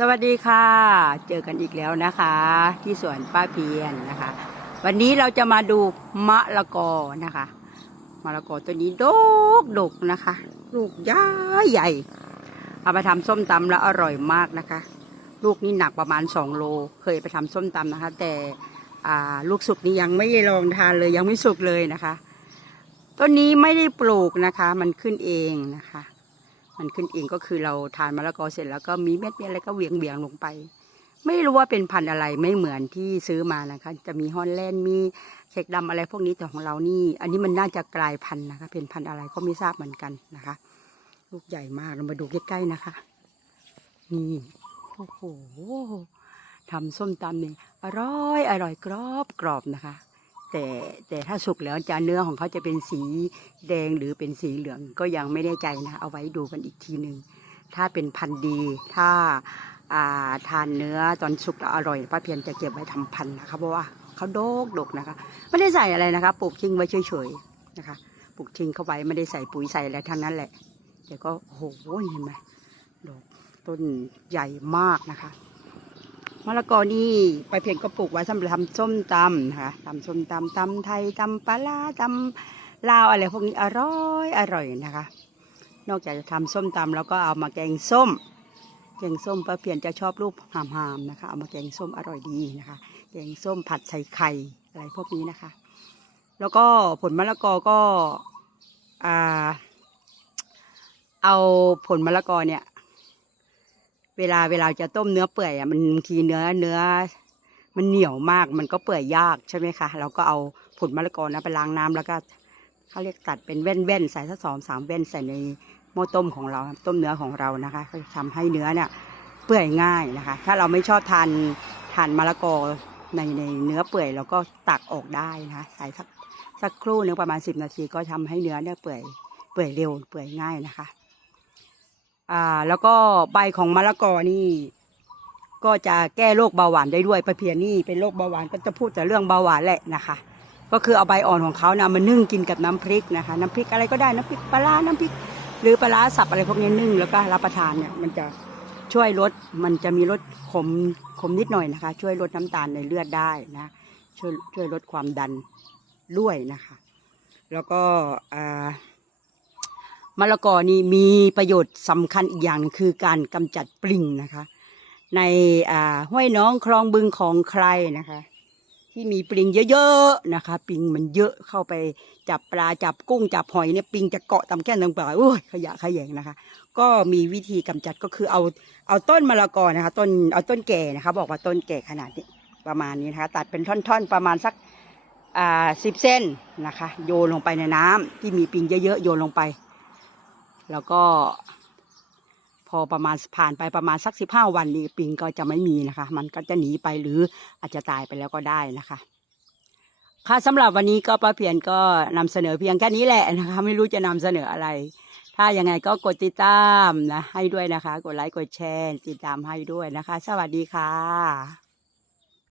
สวัสดีค่ะ เจอกันอีกแล้วนะคะ ที่สวนป้าเพียนนะคะ วันนี้เราจะมาดูมะละกอนะคะมะละกอตัวนี้ดกดกนะคะ ลูกย้ายใหญ่เอาไปทำส้มตำแล้วอร่อยมากนะคะ ลูกนี้หนักประมาณสองโลเคยไปทำส้มตำนะคะ แต่ลูกสุกนี้ยังไม่ได้ลองทานเลยยังไม่สุกเลยนะคะต้นนี้ไม่ได้ปลูกนะคะ มันขึ้นเองนะคะ มันขึ้นเองก็คือเราทานมะละกอเสร็จแล้วก็มีเม็ดมีอะไรก็เวียงเวียงลงไป ไม่รู้ว่าเป็นพันธุ์อะไรไม่เหมือนที่ซื้อมานะคะ จะมีฮอลแลนด์มีเช็กดำอะไรพวกนี้แต่ของเรานี่ อันนี้มันน่าจะกลายพันธุ์นะคะ เป็นพันธุ์อะไรก็ไม่ทราบเหมือนกันนะคะ ลูกใหญ่มากเรามาดูใกล้ๆนะคะ นี่โอ้โหทำส้มตำนี่อร่อยอร่อยกรอบกรอบนะคะ แต่แต่ถ้าสุกแล้วจะเนื้อของเขาจะเป็นสีแดงหรือเป็นสีเหลืองก็ยังไม่แน่ใจนะ เอาไว้ดูกันอีกทีหนึ่งถ้าเป็นพันธุ์ดี ถ้าาทานเนื้อตอนสุกแล้วอร่อยป้าเพียนจะเก็บไว้ทำพันธุ์นะคะเพราะว่าเขาโดกดกนะคะ ไม่ได้ใส่อะไรนะคะปลูกทิ้งไว้เฉยๆนะคะปลูกทิ้งเข้าไว้ไม่ได้ใส่ปุ๋ยใส่อะไรทั้งนั้นแหละแต่ก็โอ้โหเห็นไหมดอกต้นใหญ่มากนะคะ มะละกอนี่ไปเพียงก็ปลูกไว้สำหรับทำส้มตำนะคะทำส้มตำตำไทยตำปลาร้าตำลาวอะไรพวกนี้อร่อยอร่อยนะคะ นอกจากจะทำส้มตำแล้วก็เอามาแกงส้ม แกงส้มป้าเพียนจะชอบรูปหามๆนะคะ เอามาแกงส้มอร่อยดีนะคะ แกงส้มผัดใส่ไข่อะไรพวกนี้นะคะ แล้วก็ผลมะละกอก็อเอาผลมะละกอเนี่ย เวลาเวลาจะต้มเนื้อเปื่อยอะมันบางทีเนื้อเนื้อ มันเหนียวมากมันก็เปื่อยยากใช่ไหมคะเราก็เอาผลมะละกอนะไปล้างน้ำแล้วก็เขาเรียกตัดเป็นแว่นๆใส่สักสองสามแว่นใส่ในหม้อต้มของเราต้มเนื้อของเรานะคะก็จะทำให้เนื้อเนี่ยเปื่อยง่ายนะคะ ถ้าเราไม่ชอบทานทานมะละกอในในเนื้อเปื่อยเราก็ตักออกได้นะคะใส่สักสักครู่นึงประมาณสิบนาทีก็ทำให้เนื้อเนี่ยเปื่อยเปื่อยเร็วเปื่อยง่ายนะคะ อ่า แล้วก็ใบของมะละกอนี่ ก็จะแก้โรคเบาหวานได้ด้วยประเพียนี่เป็นโรคเบาหวานก็จะพูดแต่เรื่องเบาหวานแหละนะคะ ก็คือเอาใบอ่อนของเขานะมานึ่งกินกับน้ำพริกนะคะ น้ำพริกอะไรก็ได้น้ำพริกปลาร้าน้ำพริก หรือปลาสับอะไรพวกนี้นึ่งแล้วก็รับประทานเนี่ยมันจะช่วยลดมันจะมีลดขมขมนิดหน่อยนะคะ ช่วยลดน้ำตาลในเลือดได้นะช่วยช่วยลดความดันด้วยนะคะ แล้วก็อ่า มะละกอนี่มีประโยชน์สำคัญอีกอย่างนึงคือการกำจัดปลิงนะคะ ในอ่าห้วยน้องคลองบึงของใครนะคะ ที่มีปลิงเยอะๆนะคะปลิงมันเยอะเข้าไปจับปลาจับกุ้งจับหอยเนี่ยปลิงจะเกาะตามแก้มตามปลาโอ้ยขยะขยงนะคะ ก็มีวิธีกำจัดก็คือเอาเอาต้นมะละกอนะคะต้นเอาต้นแก่นะคะ บอกว่าต้นแก่ขนาดนี้ประมาณนี้นะคะตัดเป็นท่อนๆประมาณสักอ่าสิบเซนนะคะ โยนลงไปในน้ำที่มีปลิงเยอะๆโยนลงไป แล้วก็ พอประมาณผ่านไปประมาณสักสิบห้าวันนี้ปิงก็จะไม่มีนะคะ มันก็จะหนีไปหรืออาจจะตายไปแล้วก็ได้นะคะค่ะสำหรับวันนี้ก็ป้าเพียนก็นำเสนอเพียงแค่นี้แหละนะคะ ไม่รู้จะนำเสนออะไร ถ้ายังไงก็กดติดตามนะให้ด้วยนะคะ กดไลค์กดแชร์ติดตามให้ด้วยนะคะ สวัสดีค่ะ